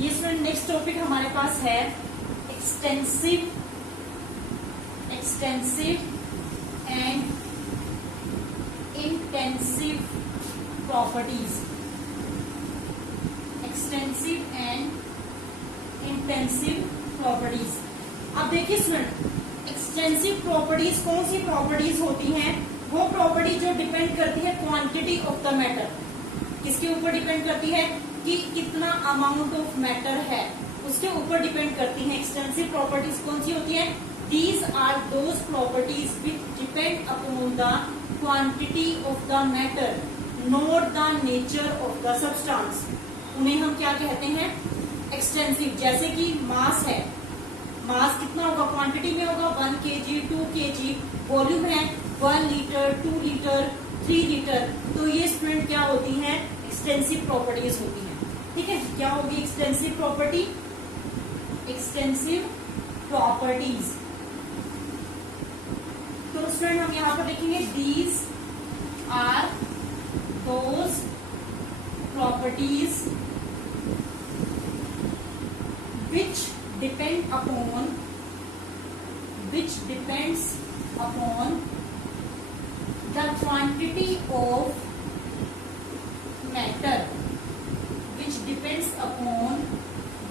ये student next topic हमारे पास है extensive and intensive properties. Extensive and intensive properties. अब देखिए स्टूडेंट, एक्सटेंसिव प्रॉपर्टीज कौन सी प्रॉपर्टीज होती हैं? वो प्रॉपर्टी जो डिपेंड करती है क्वांटिटी ऑफ द मैटर। किसके ऊपर डिपेंड करती है? कि कितना अमाउंट ऑफ मैटर है, उसके ऊपर डिपेंड करती है। एक्सटेंसिव प्रॉपर्टीज कौन सी होती है? These are those properties which depend upon the quantity of the matter, not the nature of the substance. उन्हें हम क्या कहते हैं? एक्सटेंसिव। जैसे कि मास है, मास कितना होगा? क्वांटिटी में होगा 1 kg, 2 kg। वॉल्यूम है 1 लीटर, 2 लीटर, 3 लीटर। तो ये स्टूडेंट क्या होती हैं? एक्सटेंसिव प्रॉपर्टीज होती हैं। ठीक है, क्या होगी एक्सटेंसिव प्रॉपर्टी? Extensive properties. तो स्टूडेंट हम यहां पर देखेंगे these are those properties which depends upon the quantity of matter, which depends upon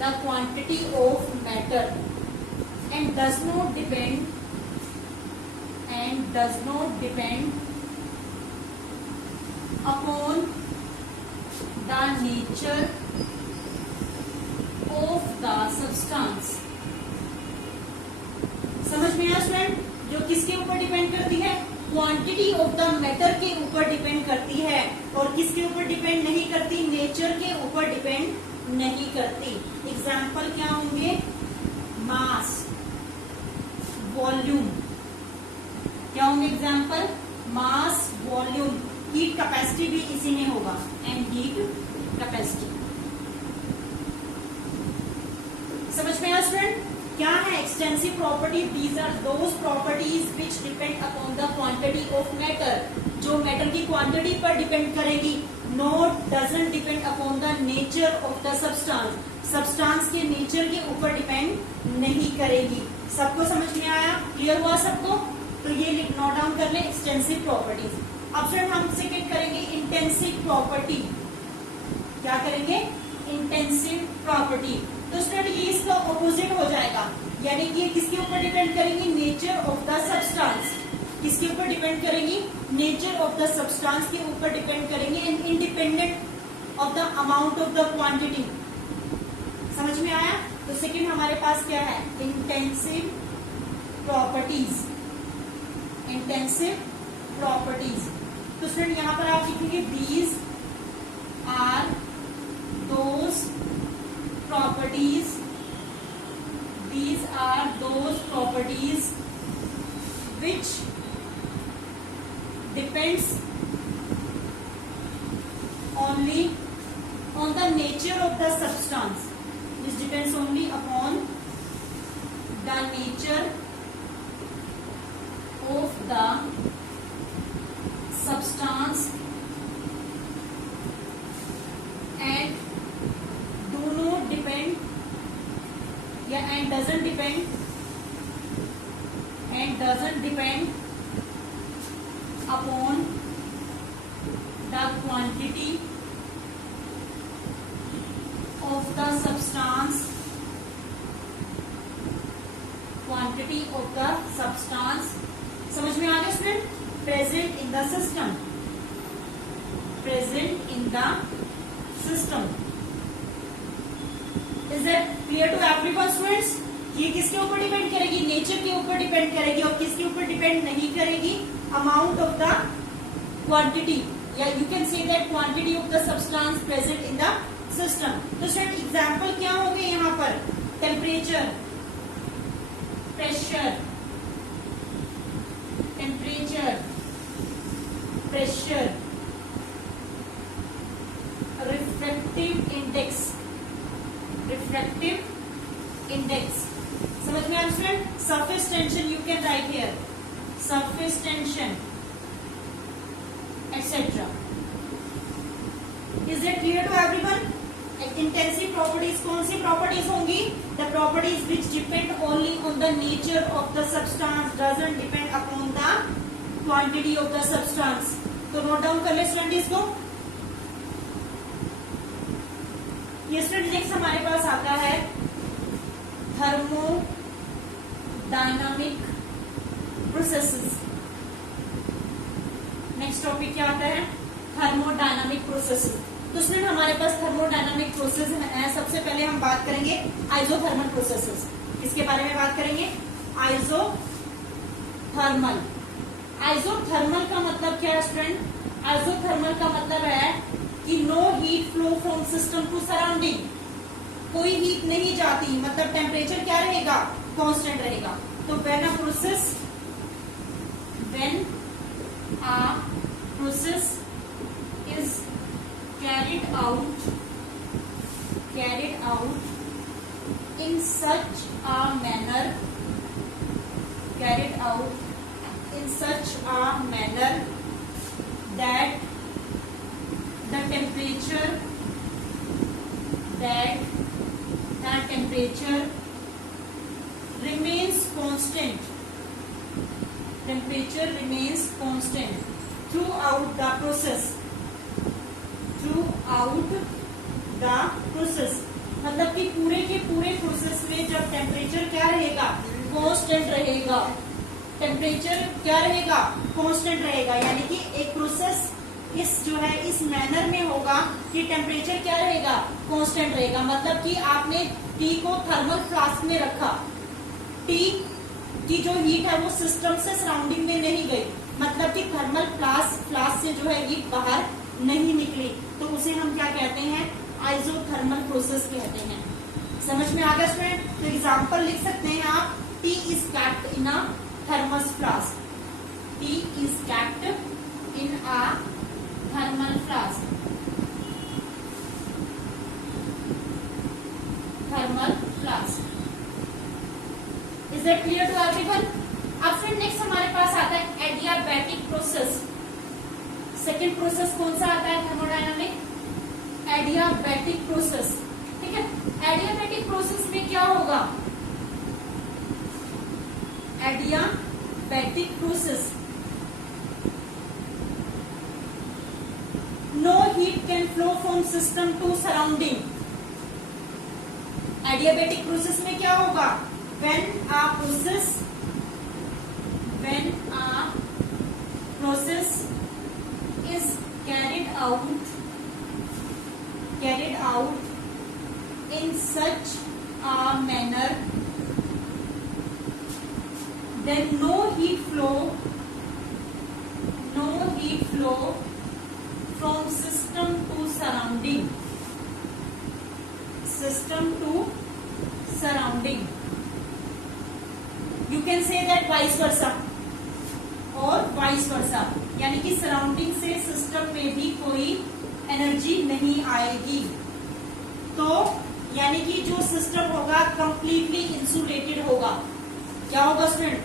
the quantity of matter and does not depend upon the nature of the substance। समझ में आया student? जो किसके ऊपर डिपेंड करती है? क्वांटिटी ऑफ द मैटर के ऊपर डिपेंड करती है। और किसके ऊपर डिपेंड नहीं करती? नेचर के ऊपर डिपेंड नहीं करती। एग्जाम्पल क्या होंगे? मास, वॉल्यूम। क्या होंगे एग्जाम्पल? मास, वॉल्यूम। हीट कैपेसिटी भी इसी में होगा, एंड हीट कैपेसिटी। समझ में आया स्टूडेंट? क्या है extensive property? These are those properties which depend upon the quantity of matter, जो मैटर की क्वांटिटी पर डिपेंड करेगी। Not doesn't depend upon the nature of the substance, substance के नेचर के ऊपर डिपेंड नहीं करेगी। सबको समझ में आया? क्लियर हुआ सबको? तो ये नोट डाउन कर लें एक्सटेंसिव प्रॉपर्टीज। अब फ्रेंड हम सेकेंड करेंगे इंटेंसिव प्रॉपर्टी। क्या करेंगे? Intensive property. तो स्टूडेंट ये इसका ऑपोजिट हो जाएगा, यानी कि ये किसके ऊपर डिपेंड करेंगी? Nature of the substance. किसके ऊपर डिपेंड करेंगी? नेचर ऑफ द सब्सटेंस के ऊपर डिपेंड करेंगे, and independent of the amount of the quantity. समझ में आया? तो सेकंड हमारे पास क्या है? Intensive properties. Intensive properties. तो स्टूडेंट यहां पर आप लिखेंगे these are those properties, these are those properties which depends only on the nature of the substance, which depends only upon the nature of the substance and doesn't depend upon the quantity of the substance, समझ में आ गया student? Present in the system, is that clear to everyone students? ये किसके ऊपर depend करेगी? Nature के ऊपर डिपेंड करेगी। और किसके ऊपर डिपेंड नहीं करेगी? अमाउंट ऑफ द क्वांटिटी, या you can say that quantity of the substance present in the system. तो स्टूडेंट एग्जांपल क्या होंगे यहाँ पर? Temperature, pressure, refractive index. समझ में आया student? Surface tension you can write here, surface tension etc. Is that clear to everyone? Intensive properties properties कौन सी properties होंगी? The properties which depend only on the nature of the substance, doesn't depend upon the quantity of the substance. तो note down कर ले student इसको। ये student next हमारे पास आता है थर्मोडायनामिक प्रोसेसेस। नेक्स्ट टॉपिक क्या आता है? Thermodynamic processes. तो स्टूडेंट हमारे पास थर्मोडायनामिक प्रोसेस है। सबसे पहले हम बात करेंगे आइसोथर्मल प्रोसेसेस। इसके बारे में बात करेंगे आइसोथर्मल। आइसोथर्मल का मतलब क्या है स्टूडेंट? आइसोथर्मल का मतलब है कि no heat flow from system to surrounding, कोई हीट नहीं जाती, मतलब टेम्परेचर क्या रहेगा? कांस्टेंट रहेगा। तो when a process is carried out in such a manner that the temperature remains constant throughout the process। मतलब कि पूरे के पूरे प्रोसेस में जब टेम्परेचर क्या रहेगा? कांस्टेंट रहेगा। टेम्परेचर क्या रहेगा? कांस्टेंट रहेगा। यानी कि एक प्रोसेस इस मैनर में होगा कि टेम्परेचर क्या रहेगा? कांस्टेंट रहेगा। मतलब कि आपने टी को थर्मल फ्लास्क में रखा, टी की जो हीट है वो सिस्टम से सराउंडिंग में नहीं गई, मतलब कि थर्मल फ्लास्क से जो है हीट बाहर नहीं निकली, तो उसे हम क्या कहते हैं? आइसोथर्मल प्रोसेस कहते हैं। समझ में आ गया स्टूडेंट? तो एग्जांपल लिख सकते हैं आप, tea is kept in a thermos flask. Tea is kept in a thermal flask. Is that clear to everyone? अब फिर नेक्स्ट हमारे पास आता है एडियाबैटिक प्रोसेस। सेकेंड प्रोसेस कौन सा आता है थर्मोडायनामिक? Adiabatic process. ठीक है, एडियाबैटिक प्रोसेस में क्या होगा? Adiabatic process, no heat can flow from system to surrounding. Adiabatic process में क्या होगा? when a process is carried out in such a manner then no heat flow from system to surrounding you can say that vice versa और vice versa, यानी कि surrounding से system में भी कोई एनर्जी नहीं आएगी। तो यानी कि जो सिस्टम होगा कंप्लीटली इंसुलेटेड होगा। क्या होगा स्टूडेंट?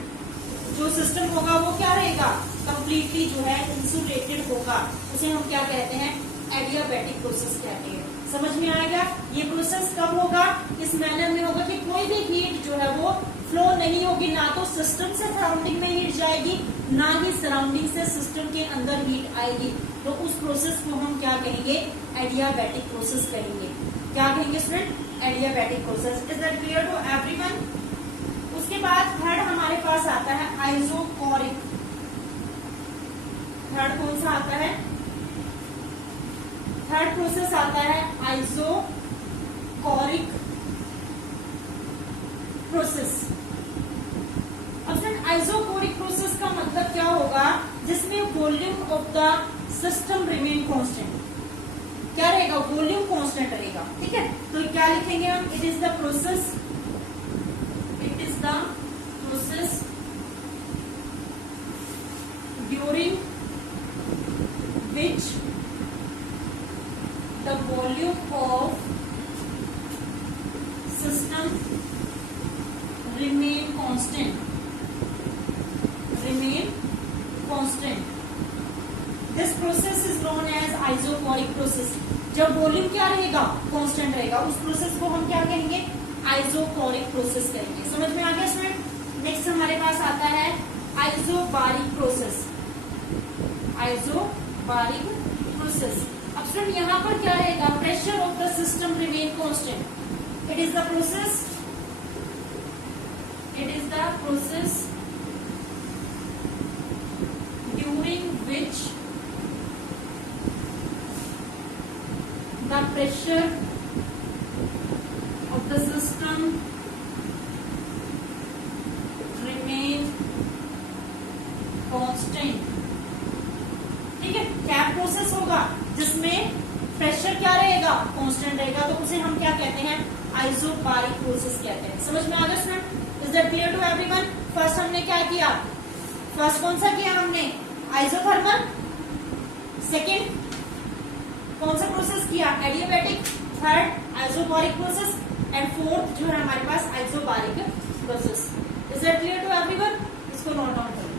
जो सिस्टम होगा वो क्या रहेगा? कंप्लीटली जो है इंसुलेटेड होगा। उसे हम क्या कहते हैं? एडियाबैटिक प्रोसेस कहते हैं। समझ में आएगा? ये प्रोसेस कब होगा? इस मैनर में होगा कि कोई भी हीट जो है वो फ्लो नहीं होगी, ना तो सिस्टम से सराउंडिंग में हीट जाएगी, ना ही सराउंडिंग से सिस्टम के अंदर हीट आएगी। तो उस प्रोसेस को हम क्या कहेंगे? एडियाबैटिक प्रोसेस कहेंगे। क्या कहेंगे student? Adiabatic process. Is that clear to everyone? उसके बाद थर्ड हमारे पास आता है आइसोकोरिक। थर्ड कौन सा आता है? थर्ड प्रोसेस आता है आइसोकोरिक प्रोसेस। अब आइसोकोरिक प्रोसेस का मतलब क्या होगा? जिसमें volume of the system remain constant. क्या रहेगा? वॉल्यूम कांस्टेंट रहेगा। ठीक है, तो क्या लिखेंगे हम? It is the process during which the volume of system remain constant. This process is known as isochoric process. जब वॉल्यूम क्या रहेगा, कांस्टेंट रहेगा, उस प्रोसेस को हम क्या कहेंगे, आइसोकोरिक प्रोसेस कहेंगे। समझ में आ गया स्टूडेंट। नेक्स्ट हमारे पास आता है आइसोबारिक प्रोसेस। Isobaric process. अब स्टूडेंट यहाँ पर क्या रहेगा, pressure of the system remain constant. It is the process during which the pressure of the system remain constant। ठीक है, क्या प्रोसेस होगा जिसमें प्रेशर क्या रहेगा, कांस्टेंट रहेगा, तो उसे हम क्या कहते हैं, आइसोबारिक प्रोसेस कहते हैं। समझ में आ गया student. Is that clear to everyone. First हमने क्या किया, फर्स्ट कौन सा किया हमने, आइसोथर्मल। सेकंड कौन सा प्रोसेस किया, adiabatic. Third isobaric process and fourth जो है हमारे पास isobaric process. Is that clear to everyone. इसको नोट डाउन करें।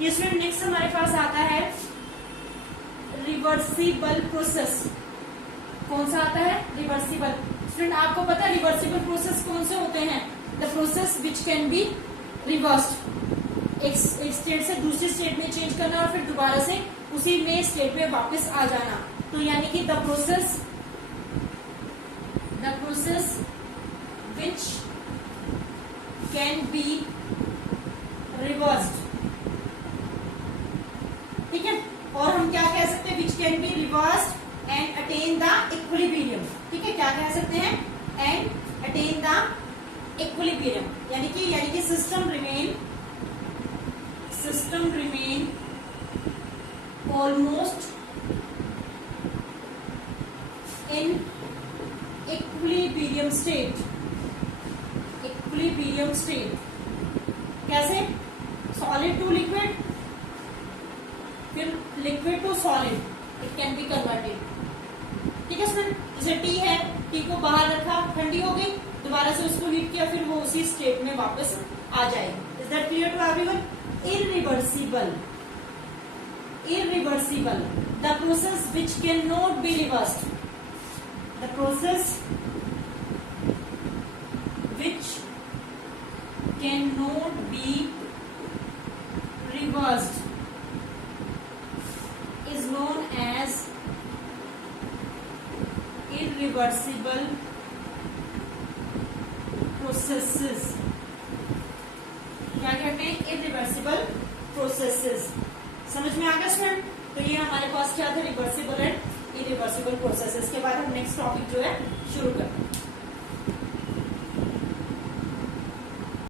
ये स्टूडेंट नेक्स्ट हमारे पास आता है रिवर्सिबल प्रोसेस। कौन सा आता है, रिवर्सिबल। स्टूडेंट आपको पता है रिवर्सिबल प्रोसेस कौन से होते हैं, the process which can be reversed. एक स्टेट से दूसरी स्टेट में चेंज करना और फिर दोबारा से उसी में स्टेट में वापस आ जाना। तो यानी कि the process which can be reversed. ठीक है, और हम क्या कह सकते हैं, which can be reversed and attain the equilibrium. ठीक है, क्या कह सकते हैं, एंड अटेन द इक्विलिब्रियम, यानी कि system remain almost in equilibrium state. कैसे, सॉलिड टू लिक्विड, फिर liquid to solid, it can be converted. ठीक है स्टूडेंट, जैसे टी है, टी को बाहर रखा, ठंडी हो गई, दोबारा से उसको हीट किया, फिर वो उसी स्टेट में वापस आ जाएगी। Is that clear to everyone. Irreversible, the process which can not be reversed. The process which can not be reversed is known as irreversible processes। क्या कहते हैं, irreversible processes। समझ में आ गया स्टूडेंट। तो ये हमारे पास क्या थे, रिवर्सिबल एंड इरिवर्सिबल प्रोसेसेस। के बाद हम नेक्स्ट टॉपिक जो है शुरू करते हैं।